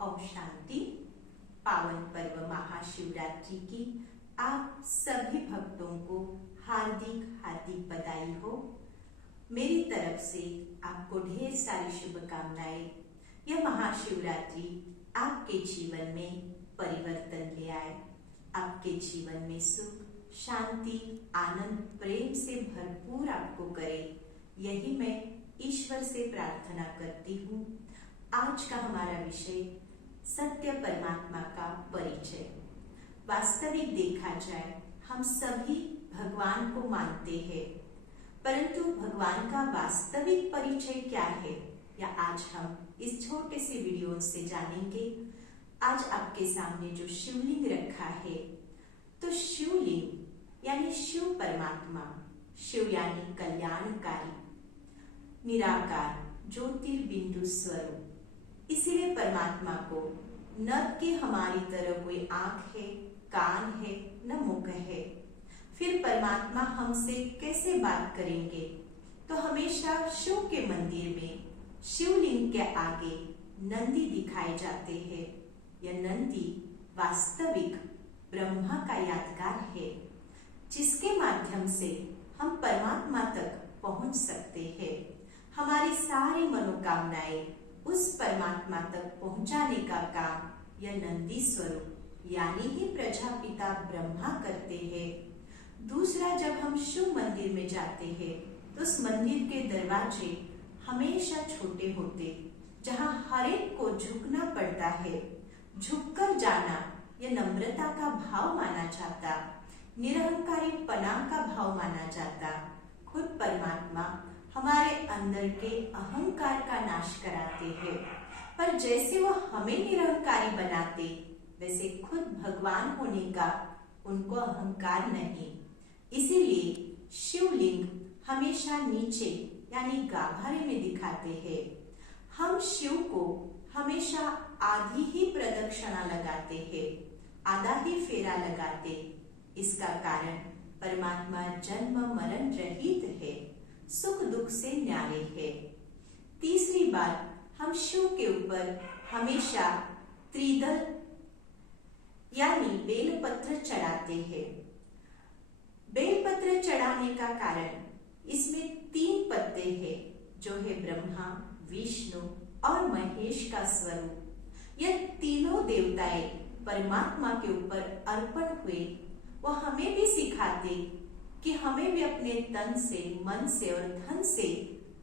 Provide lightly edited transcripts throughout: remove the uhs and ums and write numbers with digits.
ओम शांति। पावन पर्व महाशिवरात्रि की आप सभी भक्तों को हार्दिक हार्दिक बधाई हो। मेरी तरफ से आपको ढेर सारी शुभकामनाएं। यह महाशिवरात्रि आपके जीवन में परिवर्तन ले आए, आपके जीवन में सुख, शांति, आनंद, प्रेम से भरपूर आपको करे, यही मैं ईश्वर से प्रार्थना करती हूँ। आज का हमारा विषय सत्य परमात्मा का परिचय। वास्तविक देखा जाए हम सभी भगवान को मानते हैं, परंतु भगवान का वास्तविक परिचय क्या है, या आज हम इस छोटे से वीडियो से जानेंगे। आज आपके सामने जो शिवलिंग रखा है, तो शिवलिंग यानी शिव परमात्मा, शिव यानी कल्याणकारी, निराकार, ज्योतिर्बिंदु स्वरूप। इसीलिए परमात्मा को न कि हमारी तरह कोई आंख है, कान है, न मुख है। फिर परमात्मा हमसे कैसे बात करेंगे? तो हमेशा शिव के मंदिर में शिवलिंग के आगे नंदी दिखाए जाते हैं। यह नंदी वास्तविक ब्रह्मा का यादगार है, जिसके माध्यम से हम परमात्मा तक पहुंच सकते हैं। हमारी सारी मनोकामनाएं उस परमात्मा तक पहुंचाने का काम यह नंदी स्वरूप यानी ही प्रजापिता ब्रह्मा करते हैं। दूसरा, जब हम शिव मंदिर में जाते हैं तो उस मंदिर के दरवाजे हमेशा छोटे होते, जहां हर एक को झुकना पड़ता है। झुककर जाना यह नम्रता का भाव माना जाता, निरहंकारी पना का भाव माना जाता। खुद परमात्मा हमारे अंदर के अहंकार का नाश कराते हैं, पर जैसे वह हमें निरहंकारी बनाते, वैसे खुद भगवान होने का उनको अहंकार नहीं। इसीलिए शिवलिंग हमेशा नीचे यानी गाभारे में दिखाते हैं। हम शिव को हमेशा आधी ही प्रदक्षिणा लगाते हैं, आधा ही फेरा लगाते। इसका कारण परमात्मा जन्म मरण रहित है, सुख दुख से न्यारे है। तीसरी बात, हम शिव के ऊपर हमेशा त्रिदल यानी बेलपत्र चढ़ाते हैं। बेलपत्र चढ़ाने का कारण इसमें 3 पत्ते हैं, जो है ब्रह्मा, विष्णु और महेश का स्वरूप। यह तीनों देवताएं परमात्मा के ऊपर अर्पण हुए। वह हमें भी सिखाते कि हमें भी अपने तन से, मन से और धन से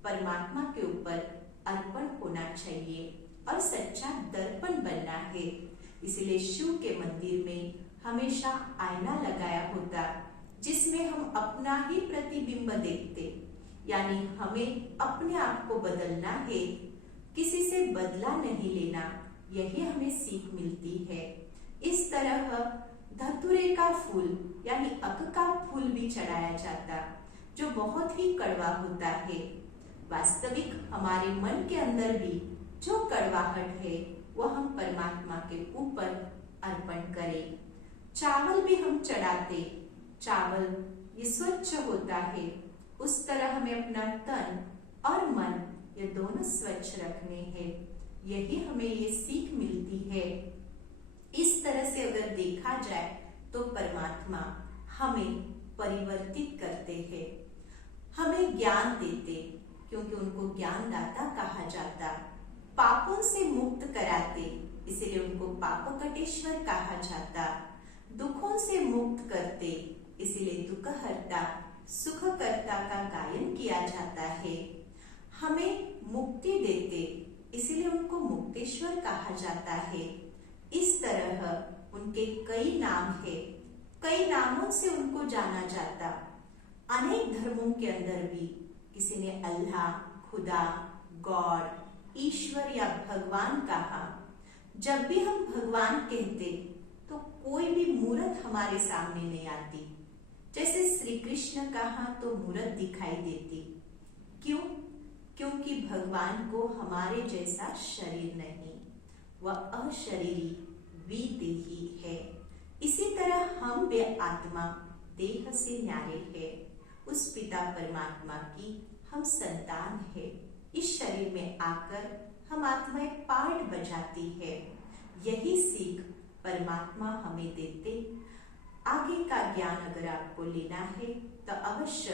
परमात्मा के ऊपर अर्पण होना चाहिए और सच्चा दर्पण बनना है। इसलिए शिव के मंदिर में हमेशा आईना लगाया होता, जिसमें हम अपना ही प्रतिबिंब देखते, यानी हमें अपने आप को बदलना है, किसी से बदला नहीं लेना। यही हमें सीख मिलती है। इस तरह धतूरे का फूल यानी अक का फूल भी चढ़ाया जाता, जो बहुत ही कड़वा होता है। वास्तविक हमारे मन के अंदर भी जो कड़वाहट है, वह हम परमात्मा के ऊपर अर्पण करें। चावल भी हम चढ़ाते, चावल ये स्वच्छ होता है। उस तरह हमें अपना तन और मन ये दोनों स्वच्छ रखने हैं। यही हमें ये सीख मिलती है। इस तरह से अगर देखा जाए तो परमात्मा हमें परिवर्तित करते हैं, हमें ज्ञान देते, क्योंकि उनको ज्ञानदाता कहा जाता। पापों से मुक्त कराते, इसलिए उनको पापकटेश्वर कहा जाता। दुखों से मुक्त करते, इसलिए दुखहर्ता, सुखकर्ता का गायन किया जाता है। हमें मुक्ति देते, इसलिए उनको मुक्तेश्वर कहा जाता है। इस तरह उनके कई नाम है, कई नामों से उनको जाना जाता। अनेक धर्मों के अंदर भी किसी ने अल्लाह, खुदा, गॉड, ईश्वर या भगवान कहा। जब भी हम भगवान कहते तो कोई भी मूर्त हमारे सामने नहीं आती। जैसे श्री कृष्ण कहा तो मूर्त दिखाई देती। क्यों? क्योंकि भगवान को हमारे जैसा शरीर नहीं, वह अशरीरी विदेही है। इसी तरह हम भी आत्मा देह से न्यारे है। उस पिता परमात्मा की हम संतान है। इस शरीर में आकर हम आत्माएं पार्ट बजाती है। यही सीख परमात्मा हमें देते। आगे का ज्ञान अगर आपको लेना है तो अवश्य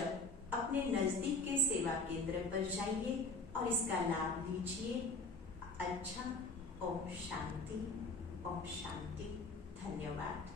अपने नजदीक के सेवा केंद्र पर जाइए और इसका लाभ लीजिए। अच्छा, ओम शांति, ओम शांति। धन्यवाद।